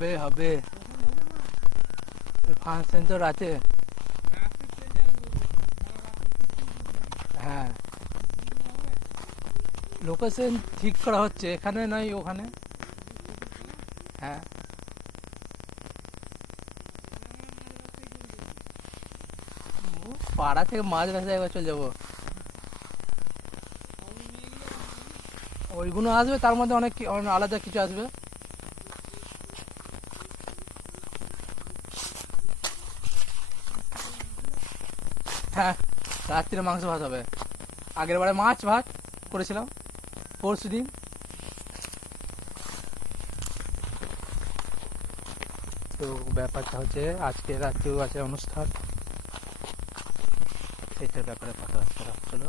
হবে হবে, ফাংশন তো রাতে। হ্যাঁ, লোকেশন ঠিক করা হচ্ছে, এখানে নয় ওখানে। হ্যাঁ, পাড়া থেকে মাঝ রাস্তায় একবার চলে যাবো। ওইগুলো আসবে, তার মধ্যে অনেক অনেক আলাদা কিছু আসবে। হ্যাঁ, রাত্রিরে মাংস ভাত হবে। আগের বারে মাছ ভাত করেছিলাম পরশু দিন। তো ব্যাপারটা হচ্ছে আজকে রাত্রেও আছে অনুষ্ঠান, সেটার ব্যাপারে কথাবার্তা হচ্ছিল।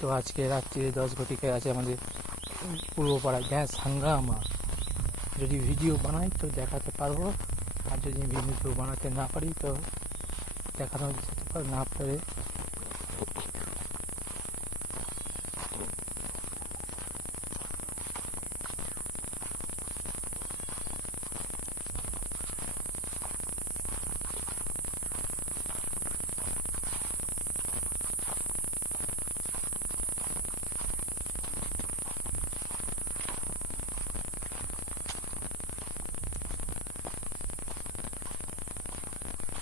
তো আজকে রাত্রি 10 ঘটিকায় আছে আমাদের পূর্বপাড়া গ্যাস হাঙ্গামা। যদি ভিডিও বানাই তো দেখাতে পারবো, আর যদি ভিডিও বানাতে না পারি তো দেখানো যেতে পারে না পারে।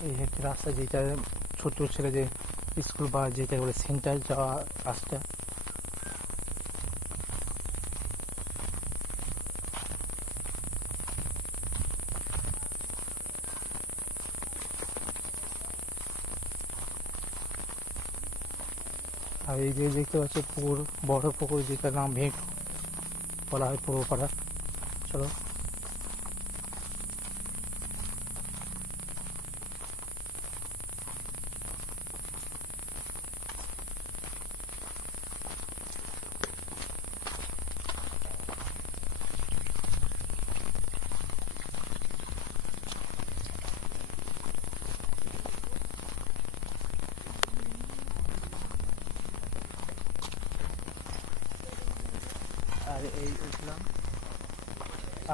এই একটা রাস্তা যেটা ছোট ছেলে যে স্কুল বা যেটা বলে সেন্টার যাওয়া রাস্তা। আর এই যে দেখতে পাচ্ছি পুকুর, বড় পুকুর যেটার নাম ভেট বলা হয় পূর্বপাড়া। চলো।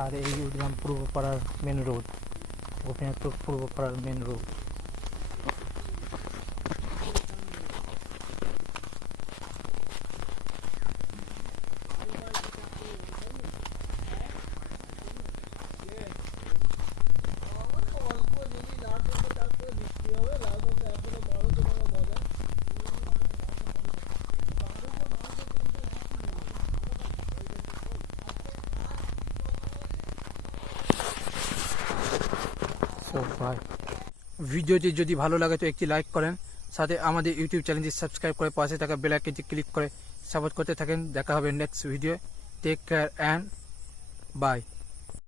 আর এই উঠলাম পূর্বপাড়ার মেন রোড, গোপীনাথপুর পূর্বপাড়ার মেন রোড। ভিডিওটি যদি ভালো লাগে তো একটি লাইক করেন, সাথে আমাদের ইউটিউব চ্যানেলটি সাবস্ক্রাইব করে পাশে থাকা বেল আইকনটি ক্লিক করে সাপোর্ট করতে থাকেন। দেখা হবে next video. Take care and by.